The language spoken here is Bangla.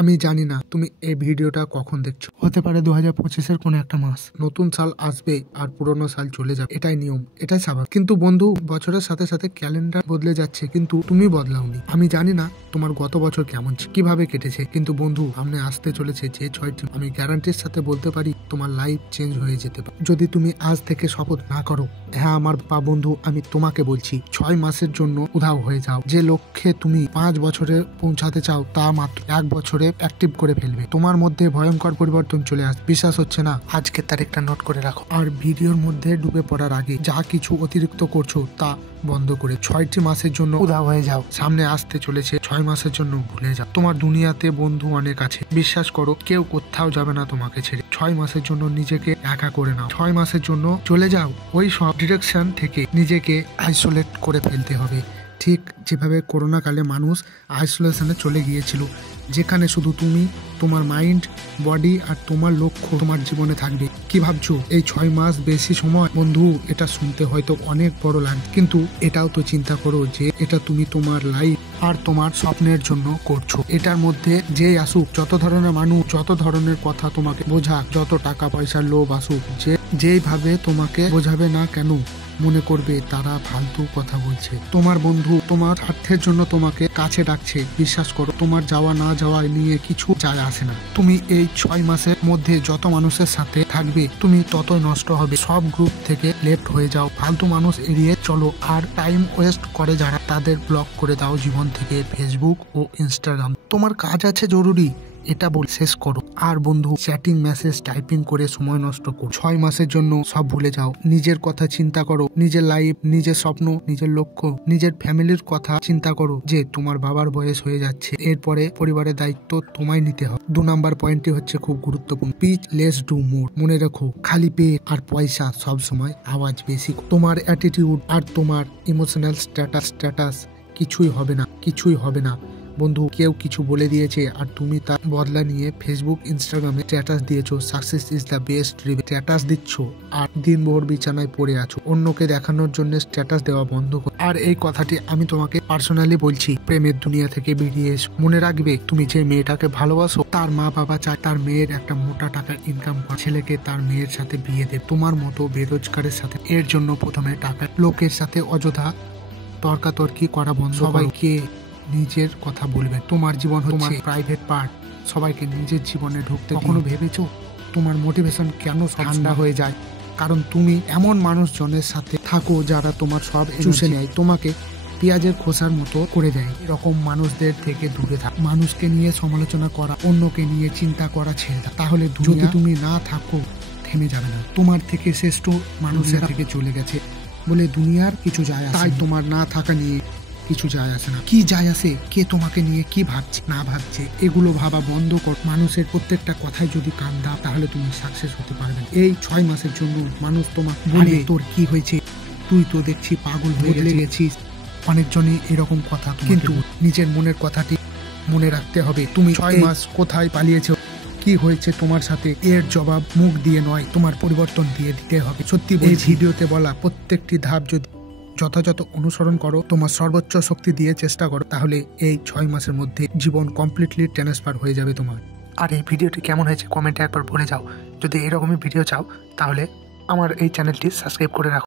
আমি জানি না তুমি এই ভিডিওটা কখন দেখছো, হতে পারে 2025-এর কোনো একটা মাস। নতুন সাল আসবে আর পুরনো সাল চলে যাবে, এটাই নিয়ম, এটাই স্বাভাবিক। কিন্তু বন্ধু, বছরের সাথে সাথে ক্যালেন্ডার বদলে যাচ্ছে, কিন্তু তুমি বদলাওনি। আমি জানি না তোমার গত বছর কেমন ছিল, কিভাবে কেটেছে, কিন্তু বন্ধু সামনে আসতে চলেছে যে 6টি, আমি গ্যারান্টির সাথে বলতে পারি তোমার লাইফ চেঞ্জ হয়ে যেতে পারে যদি তুমি আজ থেকে শপথ না করো। হ্যাঁ আমার বন্ধু, আমি তোমাকে বলছি 6 মাসের জন্য উধাও হয়ে যাও। যে লক্ষ্যে তুমি 5 বছরে পৌঁছাতে চাও তা মাত্র 1 বছরে অ্যাক্টিভ করে ফেলবে। তোমার মধ্যে ভয়ঙ্কর পরিবর্তন চলে আসবে। বিশ্বাস হচ্ছে না? আজকের তারিখটা নোট করে রাখো। আর ভিডিওর মধ্যে ডুবে পড়ার আগে যা কিছু অতিরিক্ত করছো তা বন্ধ করে 6টি মাসের জন্য উধাও হয়ে যাও। সামনে আসতে চলেছে 6 মাসের জন্য ভুলে যাও। তোমার দুনিয়াতে বন্ধু অনেক আছে, বিশ্বাস করো কেউ কোথাও যাবে না তোমাকে ছেড়ে। 6 মাসের জন্য নিজেকে একা করে নাও। 6 মাসের জন্য চলে যাও ওই সব ডিরেকশন থেকে, নিজেকে আইসোলেট করে ফেলতে হবে। ঠিক যেভাবে করোনা কালে মানুষ আইসোলেশনে চলে গিয়েছিল, যেখানে শুধু তুমি, তোমার মাইন্ড, বডি আর তোমার লক্ষ্য তোমার জীবনে থাকবে। কি ভাবছো এই 6 মাস বেশি সময়? বন্ধু, এটা শুনতে হয়তো অনেক বড় লাগে, কিন্তু এটাও তো চিন্তা করো যে এটা তুমি তোমার লাইফ আর তোমার স্বপ্নের জন্য করছো। এটার মধ্যে যেই আসুক, যত ধরনের মানুষ, যত ধরনের কথা তোমাকে বোঝাক, যত টাকা পয়সার লোভ আসুক, যেইভাবে তোমাকে বোঝাবে না কেন, মনে করবে তারা ফালতু কথা বলছে। তোমার বন্ধু তোমার স্বার্থের জন্য তোমাকে কাছে ডাকছে। বিশ্বাস করো, তোমার যাওয়া না যাওয়া নিয়ে কিছু যায় আসে না। তুমি এই 6 মাসের মধ্যে যত মানুষের সাথে থাকবে তুমি ততই নষ্ট হবে। সব গ্রুপ থেকে লেফট হয়ে যাও, ফালতু মানুষ এড়িয়ে চলো। আর টাইম ওয়েস্ট করে যারা, তাদের ব্লক করে দাও জীবন থেকে, ফেসবুক ও ইনস্টাগ্রাম। তোমার কাজ আছে জরুরি, এটা বল শেষ করো। আর বন্ধু, চ্যাটিং, মেসেজ, টাইপিং করে সময় নষ্ট করো। 6 মাসের জন্য সব ভুলে যাও। নিজের কথা চিন্তা করো, নিজের লাইফ, নিজের স্বপ্ন, নিজের লক্ষ্য, নিজের ফ্যামিলির কথা চিন্তা করো। যে তোমার বাবার বয়স হয়ে যাচ্ছে, এরপরে পরিবারের দায়িত্ব তোমায় নিতে হবে। 2 নাম্বার পয়েন্টটি হচ্ছে খুব গুরুত্বপূর্ণ, স্পিচ লেস ডু মোর। মনে রাখো, খালি পেট আর পয়সা সব সময় আওয়াজ বেশি। তোমার অ্যাটিটিউড আর তোমার ইমোশনাল স্ট্যাটাস কিছুই হবে না, কিছুই হবে না। বন্ধু, কেউ কিছু বলে দিয়েছে আর তুমি তার বদলা নিয়ে ফেসবুক, ইনস্টাগ্রামে স্ট্যাটাস দিয়েছো, success is the best status দিচ্ছ আর দিনভর বিছানায় পড়ে আছো। অন্যকে দেখানোর জন্য স্ট্যাটাস দেওয়া বন্ধ করো। আর এই কথাটি আমি তোমাকে পার্সোনালি বলছি, প্রেমের দুনিয়া থেকে বেরিয়ে এসো। মনে রাখবে, তুমি যে মেয়েটাকে ভালোবাসো তার মা বাবা চায় তার মেয়ের একটা মোটা টাকার ইনকাম করে ছেলেকে তার মেয়ের সাথে বিয়ে দেয়। তোমার মতো বেরোজগারের সাথে। এর জন্য প্রথমে টাকা, লোকের সাথে অযথা তর্কাতর্কি করা বন্ধ। সবাইকে নিজের কথা বলবে। তোমার জীবন হচ্ছে প্রাইভেট পার্ট, সবাইকে নিজের জীবনে ঢুকতে। কখনো ভেবেছো তোমার মোটিভেশন কেন ঠান্ডা হয়ে যায়? কারণ তুমি এমন মানুষজনের সাথে থাকো যারা তোমার সব চুষে নেয়, তোমাকে পেঁয়াজের খোসার মতো করে দেয়। এরকম মানুষদের থেকে দূরে থাক। মানুষকে নিয়ে সমালোচনা করা, অন্যকে নিয়ে চিন্তা করা ছেড়ে দাও। তাহলে যদি তুমি না থাকো, থেমে যাবে না। তোমার থেকে শ্রেষ্ঠ মানুষের থেকে চলে গেছে বলে দুনিয়ার কিছু যায় আসে। তাই তোমার না থাকা নিয়ে কিছু যায় আসে না। কি যায় আসে কে তোমাকে নিয়ে কি ভাবছে না ভাবছে, এগুলো ভাবা বন্ধ কর। মানুষের প্রত্যেকটা কথায় যদি কান দাও, তাহলে তুমি সাকসেস হতে পারবে। এই 6 মাসের জন্য মানুষ তোমাকে বলে তোর কি হয়েছে, তুই তো দেখছি পাগল হয়ে গেছিস। অনেকজনই এরকম কথা, কিন্তু নিজের মনের কথাটি মনে রাখতে হবে। তুমি 6 মাস কোথায় পালিয়েছো, কি হয়েছে তোমার সাথে, এর জবাব মুখ দিয়ে নয়, তোমার পরিবর্তন দিয়ে দিতে হবে। সত্যি এই ভিডিওতে বলা প্রত্যেকটি ধাপ যদি যথাযথ অনুসরণ করো, তোমার সর্বোচ্চ শক্তি দিয়ে চেষ্টা করো, তাহলে এই 6 মাসের মধ্যে জীবন কমপ্লিটলি ট্রান্সফার হয়ে যাবে তোমার। আর এই ভিডিওটি কেমন হয়েছে কমেন্টে একবার বলে যাও। যদি এরকমই ভিডিও চাও তাহলে আমার এই চ্যানেলটি সাবস্ক্রাইব করে রাখো।